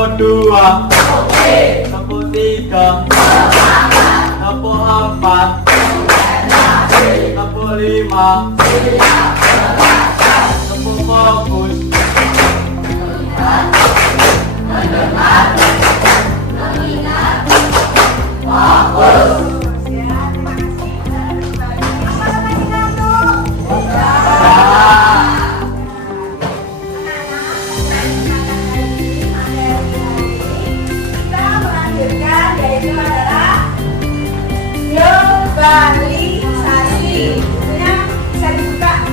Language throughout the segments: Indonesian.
Nomor 2. Nomor 3. Nomor 4. Nomor 5. Nomor fokus. Globalisasi. Bukunya bisa dibuka.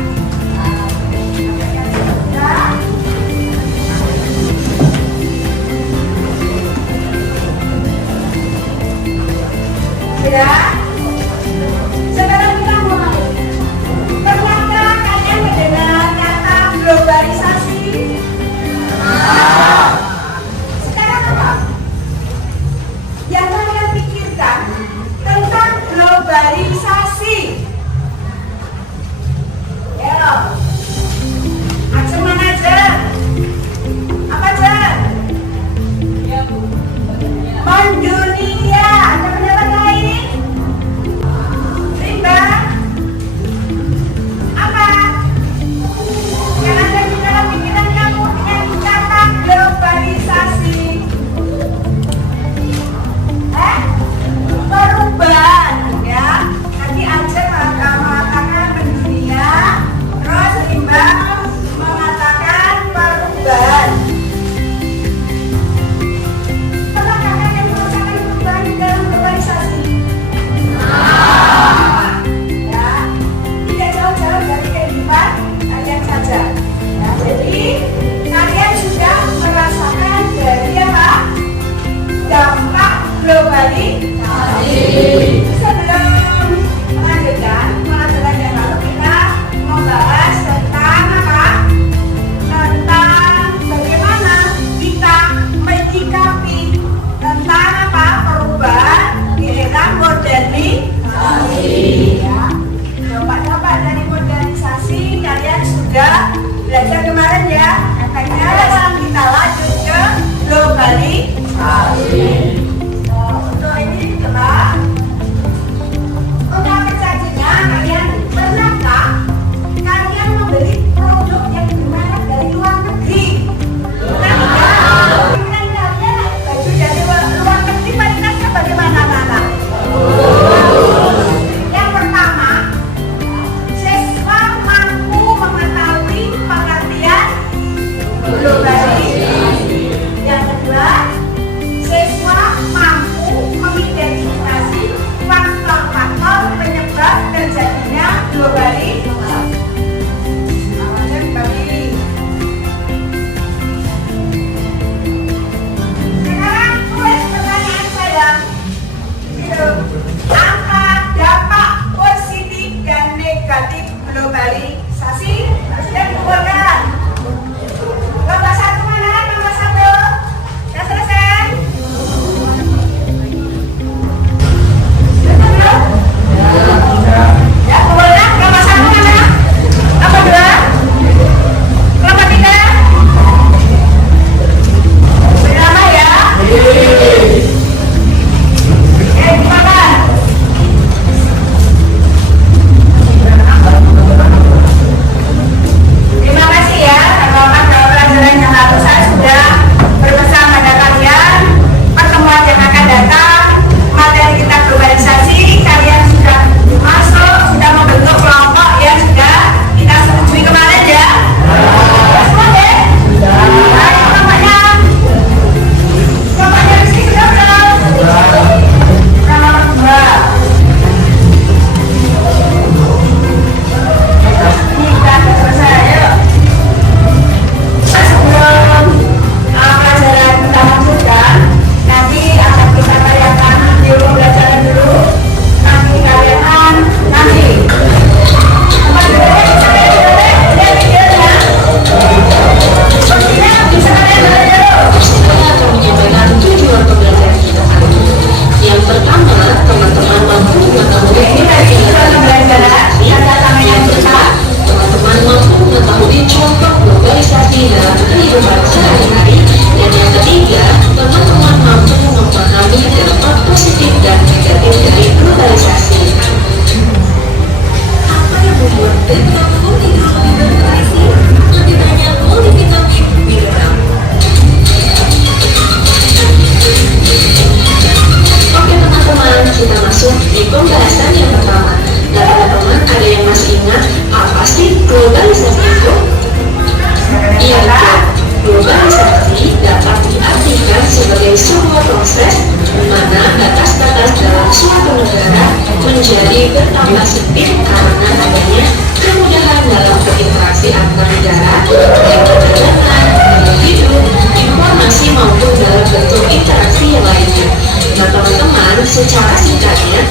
tambah sempit karena adanya kemudahan dalam berinteraksi antar negara, baik perdagangan, individu, informasi maupun dalam bentuk interaksi yang lainnya. Nah teman-teman, secara singkatnya,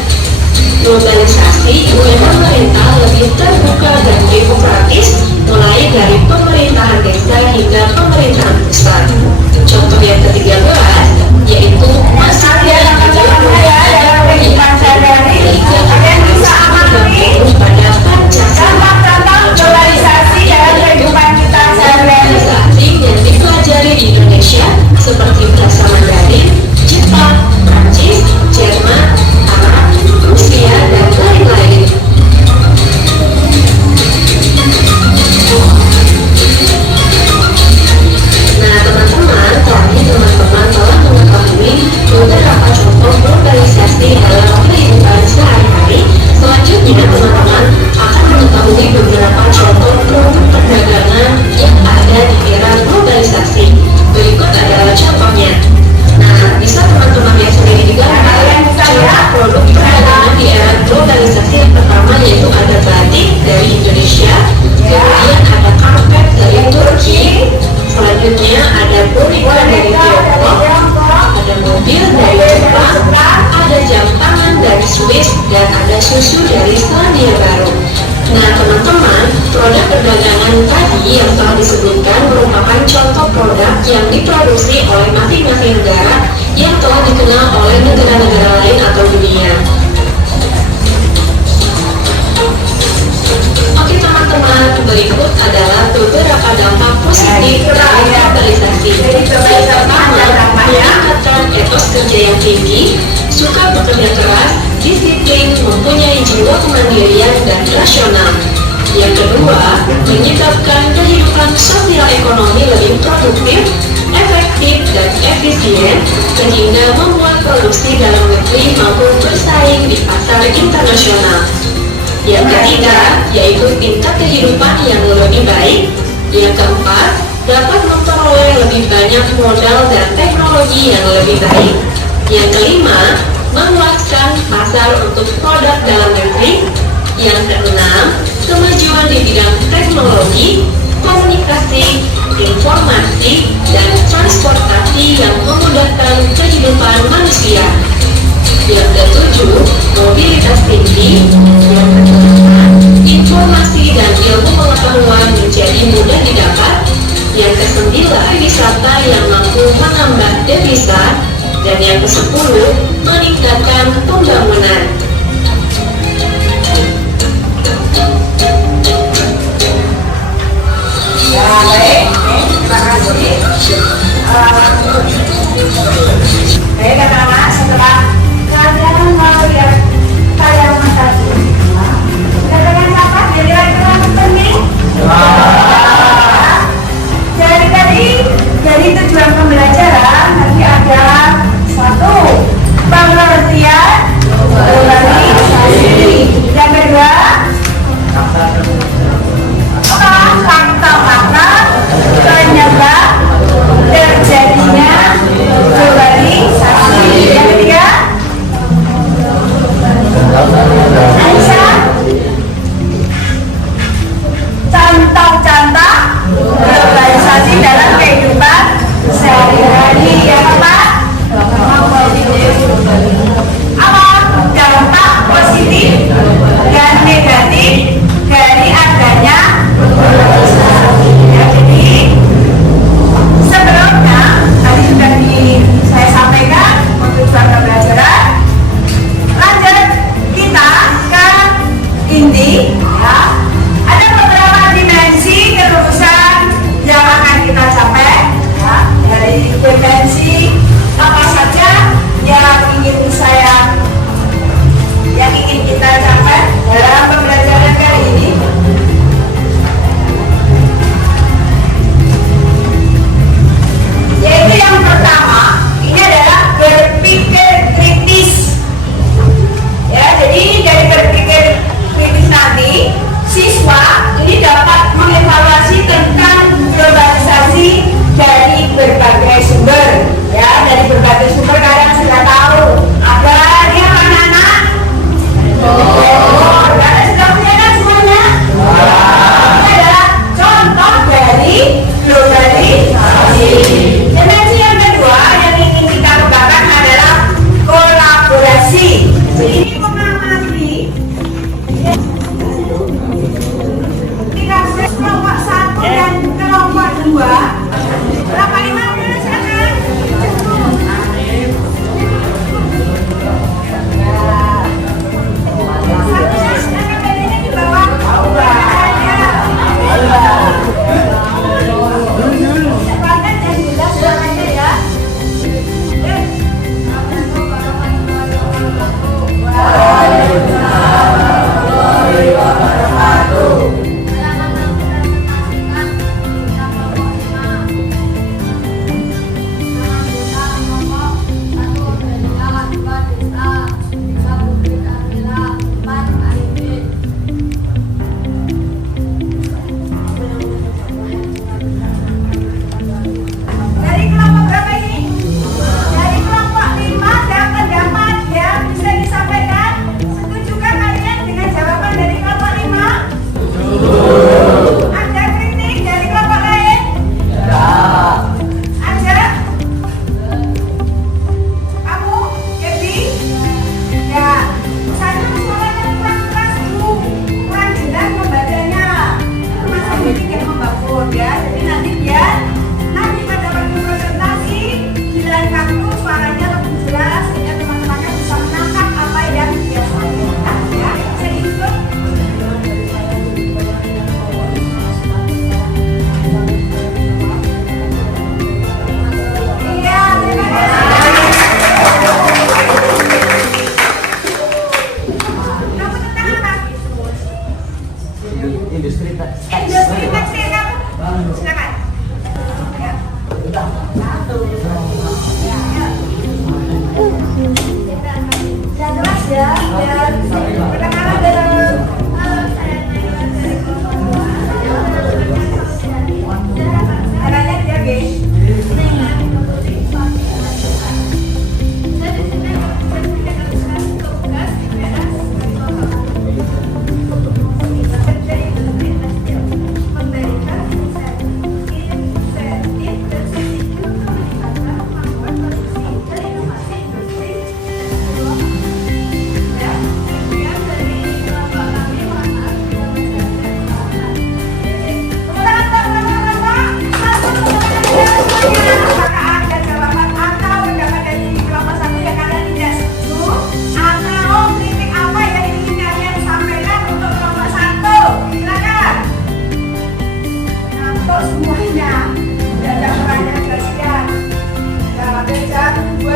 globalisasi memang pemerintah lebih terbuka dan demokratis mulai dari pemerintahan desa hingga pemerintahan pusat. Contoh yang ke-13 yaitu masifnya pada Pancasila. Globalisasi dalam kehidupan kita sehari-hari. Yang dipelajari di Indonesia seperti bahasa Mandarin, Jepang, Prancis, Jerman, Arab, Rusia, dan lain-lain. Nah teman-teman, tadi teman-teman telah mengetahui beberapa contoh globalisasi dalam kehidupan sehari-hari. Selanjutnya teman-teman akan mengetahui beberapa contoh produk perdagangan yang ada di era globalisasi. Berikut adalah contohnya. Nah, bisa teman-teman lihat sendiri di gambar contoh produk perdagangan di era globalisasi. Yang pertama yaitu ada batik dari Indonesia, kemudian ada karpet dari Turki, selanjutnya ada boneka dari Tiongkok, ada mobil dari Jepang, ada jam tangan dari Swiss, dan ada susu dari Selandia Baru. Nah teman-teman, produk perdagangan tadi yang telah disebutkan merupakan contoh produk yang diproduksi oleh masing-masing negara yang telah dikenal oleh negara-negara lain atau dunia. Oke teman-teman, berikut adalah beberapa dampak positif dari globalisasi. Yang pertama, meningkatkan etos kerja yang tinggi, suka bekerja keras, disiplin, mempunyai jiwa kemandirian dan rasional. Yang kedua, menyebabkan kehidupan sosial ekonomi lebih produktif, efektif, dan efisien, sehingga membuat produksi dalam negeri maupun bersaing di pasar internasional. Yang ketiga, yaitu tingkat kehidupan yang lebih baik. Yang keempat, dapat memperoleh lebih banyak modal dan teknologi yang lebih baik. Yang kelima, meluaskan pasar untuk produk dalam negeri. Yang keenam, kemajuan di bidang teknologi, komunikasi, informasi, dan transportasi yang memudahkan kehidupan manusia. Yang ketujuh, mobilitas tinggi. Yang kedelapan, informasi dan ilmu pengetahuan menjadi mudah didapat. Yang kesembilan, wisata yang mampu menambah devisa. Dan yang kesepuluh, meningkatkan pembangunan. Ya, baik. Terima kasih. Baik, anak-anak, setelah kalian melihat tayangan tadi, kalian apa? Jadi kalian penting. Jadi tujuan pembelajaran nanti ada satu,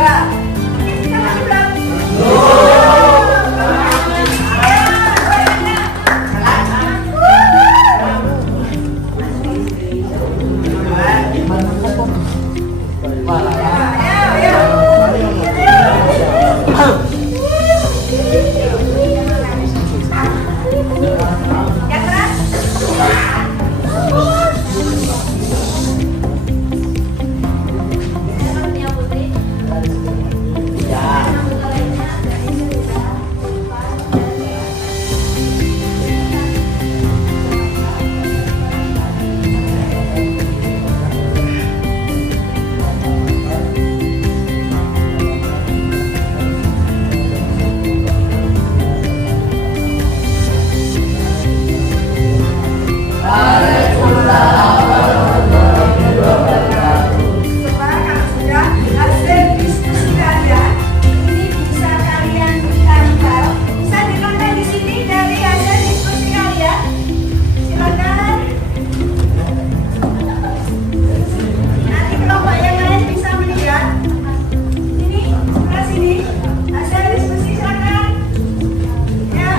dua. Kita masih belum? Yang keras? Coba kalau sudah hasil diskusi kalian ini bisa kalian tambah, bisa ditonton di sini dari hasil diskusi kalian. Silakan. Nanti kelompok yang lain bisa melihat. Ini sebelah sini hasil diskusi silakan. Ya.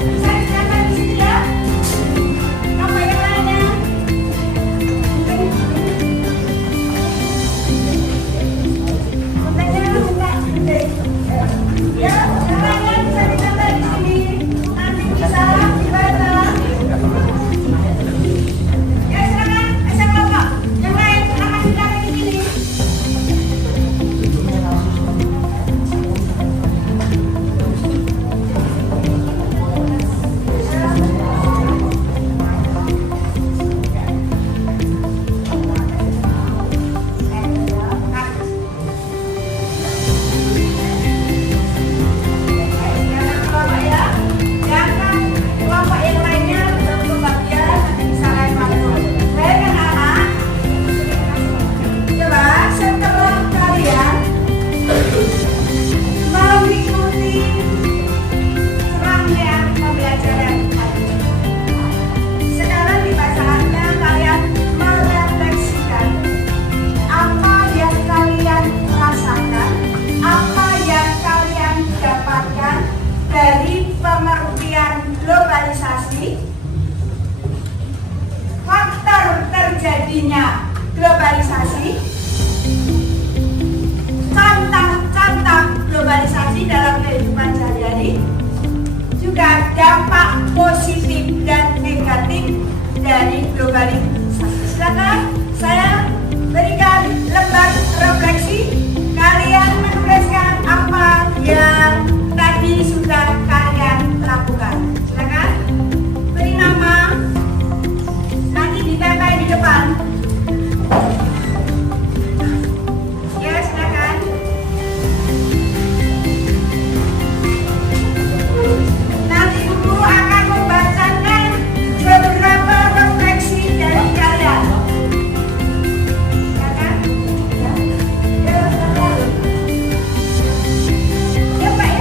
Bisa dicatat di sini ya. Kelompok yang lainnya. Ya, caranya bisa dicatat di sini. Nanti bisa dibaca. Ya, silakan. Hasil kelompok yang lain silakan dicatat di sini. Kelompok yang lainnya belum kebagian, nanti bisa lain waktu. Baik anak-anak, coba setelah kalian mengikuti serangkaian pembelajaran hari ini, sekarang tiba saatnya kalian merefleksikan apa yang kalian rasakan, apa yang kalian dapatkan dari pengertian globalisasi, faktor terjadinya globalisasi, contoh-contoh globalisasi dalam kehidupan sehari-hari, juga dampak positif dan negatif dari globalisasi. Silakan saya berikan lembar refleksi. Kalian menuliskan apa yang tadi sudah kalian lakukan. Silakan beri nama, nanti ditempel di depan. Ya, silakan. Nanti guru akan membacakan beberapa refleksi dari kalian. Silakan. Ya. Ya, silakan. Ya, Pak.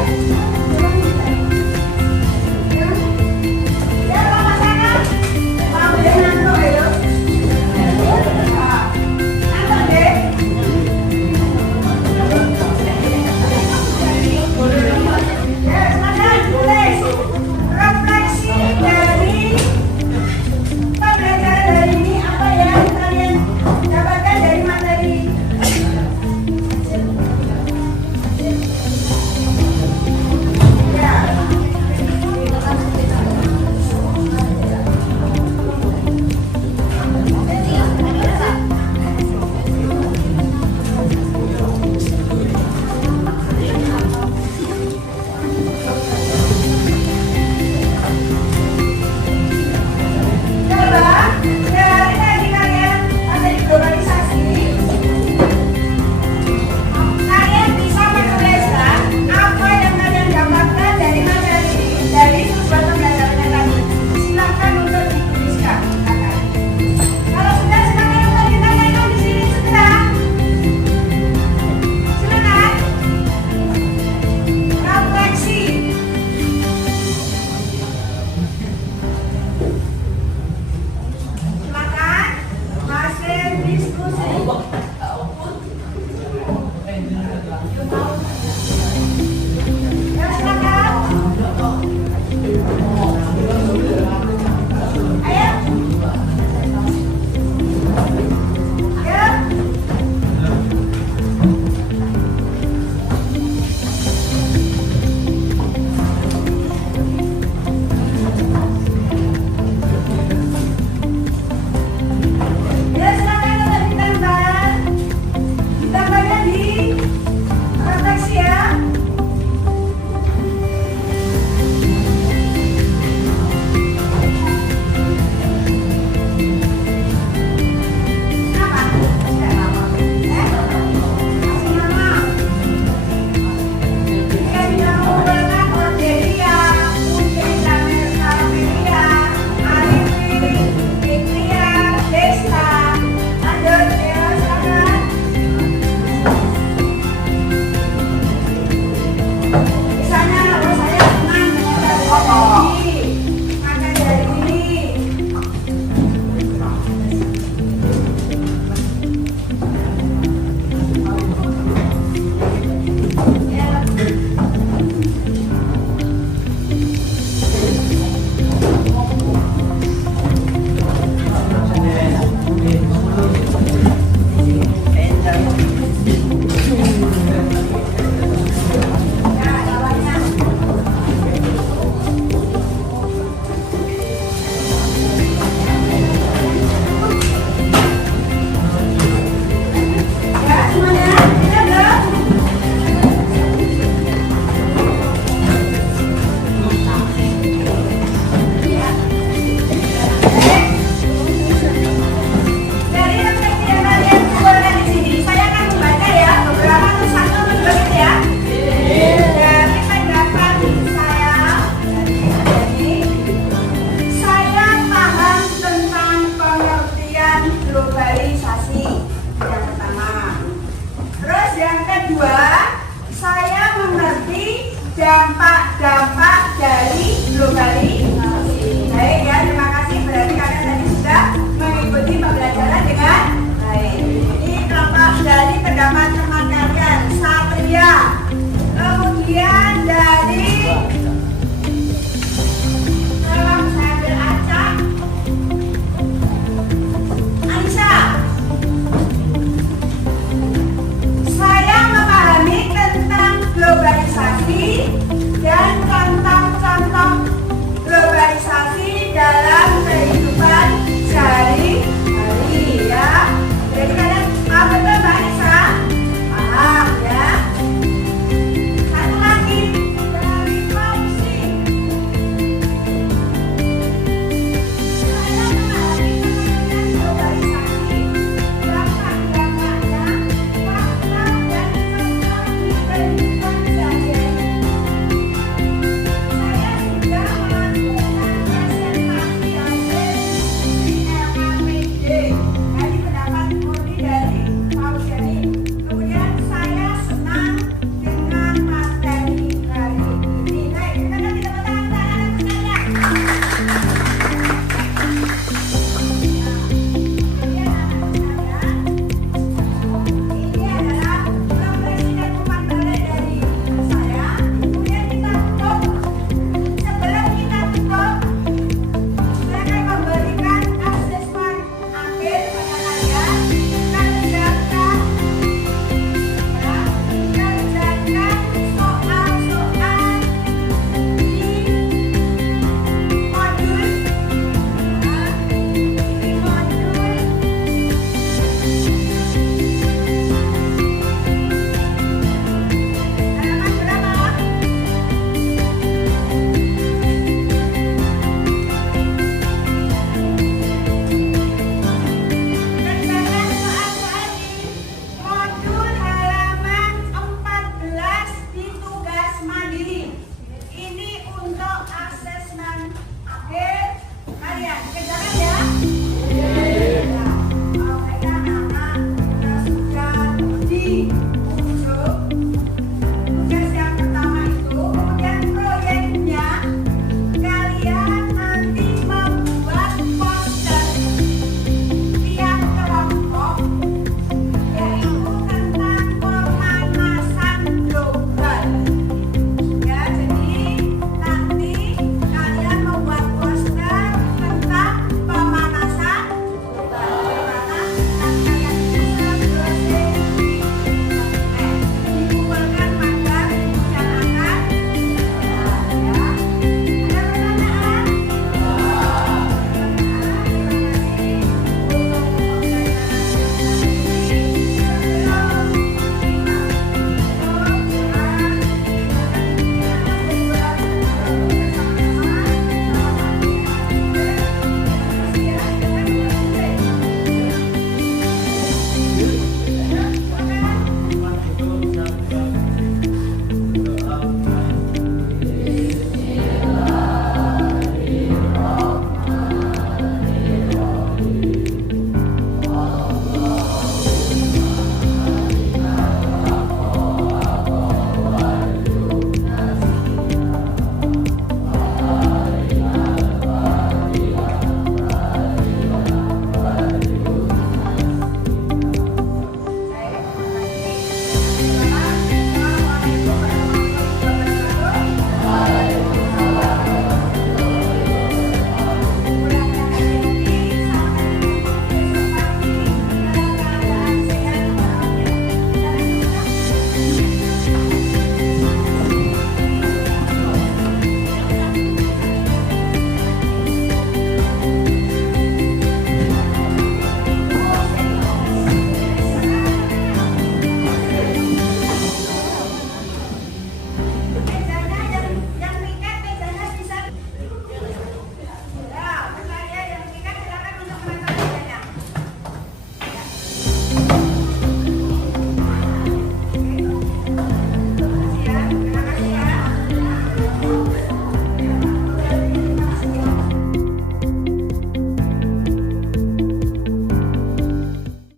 dampak dari globalisasi.